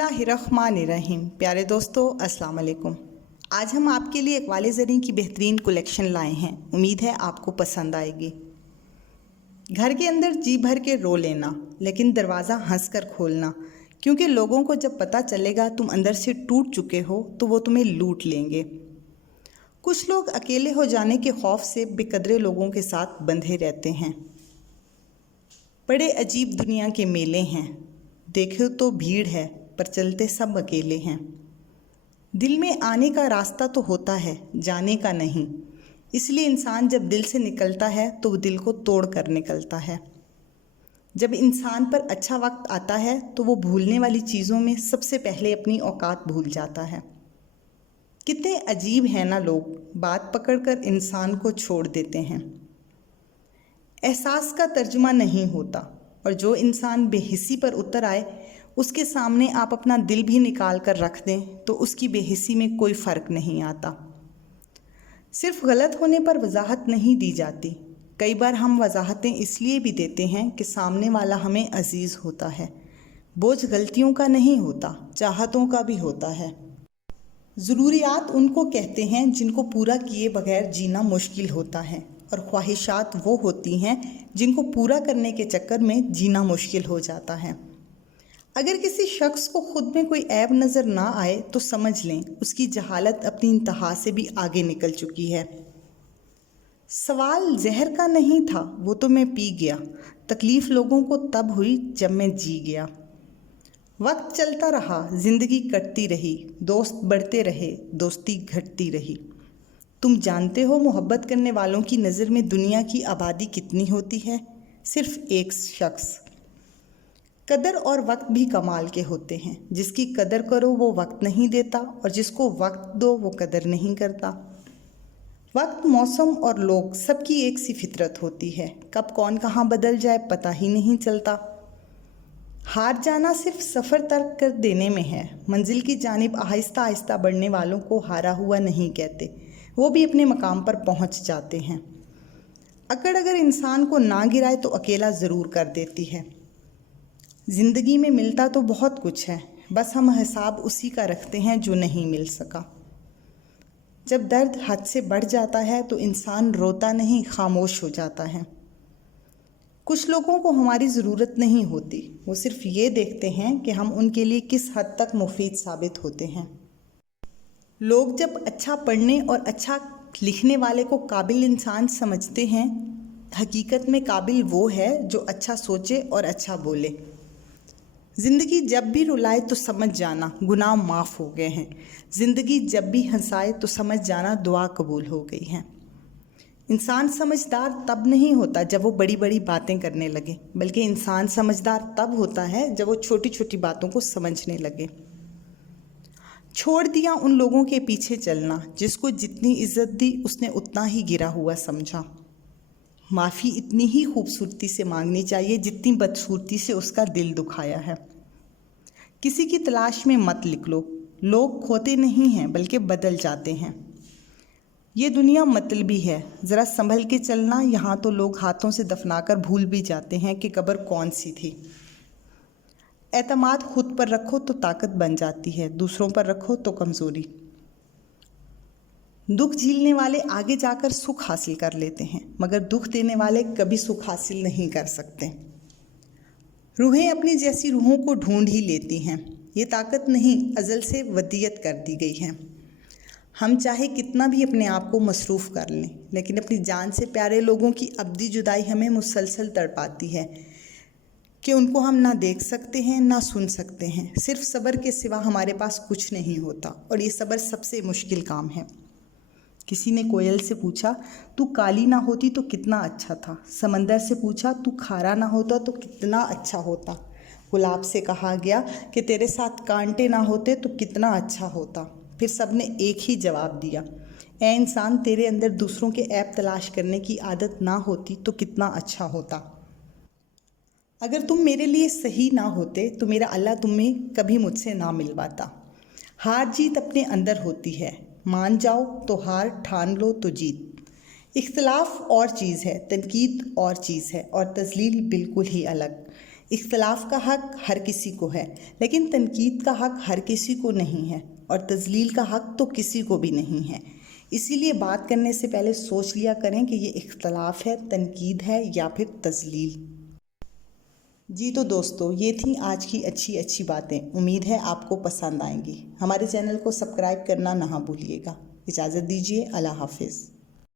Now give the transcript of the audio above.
बिस्मिल्लाहिर्रहमानिर्रहीम। प्यारे दोस्तों, अस्सलाम वालेकुम। आज हम आपके लिए इक़बाल ज़रीन की बेहतरीन कलेक्शन लाए हैं। उम्मीद है आपको पसंद आएगी। घर के अंदर जी भर के रो लेना, लेकिन दरवाज़ा हंस कर खोलना, क्योंकि लोगों को जब पता चलेगा तुम अंदर से टूट चुके हो तो वो तुम्हें लूट लेंगे। कुछ लोग अकेले हो जाने के खौफ से बेकदरे लोगों के साथ बंधे रहते हैं। बड़े अजीब दुनिया के मेले हैं, देखो तो भीड़ है पर चलते सब अकेले हैं। दिल में आने का रास्ता तो होता है, जाने का नहीं। इसलिए इंसान जब दिल से निकलता है तो वो दिल को तोड़ कर निकलता है। जब इंसान पर अच्छा वक्त आता है तो वो भूलने वाली चीज़ों में सबसे पहले अपनी औकात भूल जाता है। कितने अजीब हैं ना लोग, बात पकड़कर इंसान को छोड़ देते हैं। एहसास का तर्जुमा नहीं होता, और जो इंसान बेहिस्सी पर उतर आए उसके सामने आप अपना दिल भी निकाल कर रख दें तो उसकी बेहिस्सी में कोई फ़र्क नहीं आता। सिर्फ गलत होने पर वजाहत नहीं दी जाती। कई बार हम वजाहतें इसलिए भी देते हैं कि सामने वाला हमें अजीज़ होता है। बोझ गलतियों का नहीं होता, चाहतों का भी होता है। ज़रूरियात उनको कहते हैं जिनको पूरा किए बगैर जीना मुश्किल होता है, और ख्वाहिशात वो होती हैं जिनको पूरा करने के चक्कर में जीना मुश्किल हो जाता है। अगर किसी शख्स को खुद में कोई ऐब नज़र ना आए तो समझ लें उसकी जहालत अपनी इंतहा से भी आगे निकल चुकी है। सवाल जहर का नहीं था, वो तो मैं पी गया। तकलीफ़ लोगों को तब हुई जब मैं जी गया। वक्त चलता रहा, ज़िंदगी कटती रही, दोस्त बढ़ते रहे, दोस्ती घटती रही। तुम जानते हो मोहब्बत करने वालों की नज़र में दुनिया की आबादी कितनी होती है? सिर्फ एक शख्स। कदर और वक्त भी कमाल के होते हैं। जिसकी कदर करो वो वक्त नहीं देता, और जिसको वक्त दो वो कदर नहीं करता। वक्त, मौसम और लोग सबकी एक सी फितरत होती है। कब कौन कहाँ बदल जाए पता ही नहीं चलता। हार जाना सिर्फ सफ़र तर्क कर देने में है। मंजिल की जानिब आहिस्ता आहिस्ता बढ़ने वालों को हारा हुआ नहीं कहते, वो भी अपने मकाम पर पहुंच जाते हैं। अकड़ अगर इंसान को ना गिराए तो अकेला ज़रूर कर देती है। ज़िंदगी में मिलता तो बहुत कुछ है, बस हम हिसाब उसी का रखते हैं जो नहीं मिल सका। जब दर्द हद से बढ़ जाता है तो इंसान रोता नहीं, खामोश हो जाता है। कुछ लोगों को हमारी ज़रूरत नहीं होती, वो सिर्फ ये देखते हैं कि हम उनके लिए किस हद तक मुफीद साबित होते हैं। लोग जब अच्छा पढ़ने और अच्छा लिखने वाले को काबिल इंसान समझते हैं, हकीकत में काबिल वो है जो अच्छा सोचे और अच्छा बोले। ज़िंदगी जब भी रुलाए तो समझ जाना गुनाह माफ़ हो गए हैं। ज़िंदगी जब भी हंसाए तो समझ जाना दुआ कबूल हो गई है। इंसान समझदार तब नहीं होता जब वो बड़ी बड़ी बातें करने लगे, बल्कि इंसान समझदार तब होता है जब वो छोटी छोटी बातों को समझने लगे। छोड़ दिया उन लोगों के पीछे चलना जिसको जितनी इज्जत दी उसने उतना ही गिरा हुआ समझा। माफ़ी इतनी ही खूबसूरती से मांगनी चाहिए जितनी बदसूरती से उसका दिल दुखाया है। किसी की तलाश में मत निकलो। लोग खोते नहीं हैं बल्कि बदल जाते हैं। ये दुनिया मतलबी है, ज़रा संभल के चलना। यहाँ तो लोग हाथों से दफनाकर भूल भी जाते हैं कि कब्र कौन सी थी। एतमाद खुद पर रखो तो ताकत बन जाती है, दूसरों पर रखो तो कमज़ोरी। दुख झेलने वाले आगे जाकर सुख हासिल कर लेते हैं, मगर दुख देने वाले कभी सुख हासिल नहीं कर सकते। रूहें अपनी जैसी रूहों को ढूंढ ही लेती हैं। ये ताकत नहीं, अज़ल से वदियत कर दी गई है। हम चाहे कितना भी अपने आप को मसरूफ़ कर लें, लेकिन अपनी जान से प्यारे लोगों की अब्दी जुदाई हमें मुसलसल तड़पाती है कि उनको हम ना देख सकते हैं ना सुन सकते हैं। सिर्फ सब्र के सिवा हमारे पास कुछ नहीं होता, और ये सब्र सबसे मुश्किल काम है। किसी ने कोयल से पूछा, तू काली ना होती तो कितना अच्छा था। समंदर से पूछा, तू खारा ना होता तो कितना अच्छा होता। गुलाब से कहा गया कि तेरे साथ कांटे ना होते तो कितना अच्छा होता। फिर सबने एक ही जवाब दिया, ऐ इंसान, तेरे अंदर दूसरों के ऐब तलाश करने की आदत ना होती तो कितना अच्छा होता। अगर तुम मेरे लिए सही ना होते तो मेरा अल्लाह तुम्हें कभी मुझसे ना मिलवाता। हार जीत अपने अंदर होती है, मान जाओ तो हार, ठान लो तो जीत। इख्तलाफ और चीज़ है, तनकीद और चीज़ है, और तज़लील बिल्कुल ही अलग। اختلاف کا حق ہر کسی کو ہے، لیکن تنقید کا حق ہر کسی کو نہیں ہے، اور تذلیل کا حق تو کسی کو بھی نہیں ہے۔ اسی لیے بات کرنے سے پہلے سوچ لیا کریں کہ یہ اختلاف ہے، تنقید ہے یا پھر تذلیل۔ جی تو دوستو، یہ تھیں آج کی اچھی باتیں۔ امید ہے آپ کو پسند آئیں گی۔ ہمارے چینل کو سبسکرائب کرنا نہ بھولیے گا۔ اجازت دیجیے، اللہ حافظ۔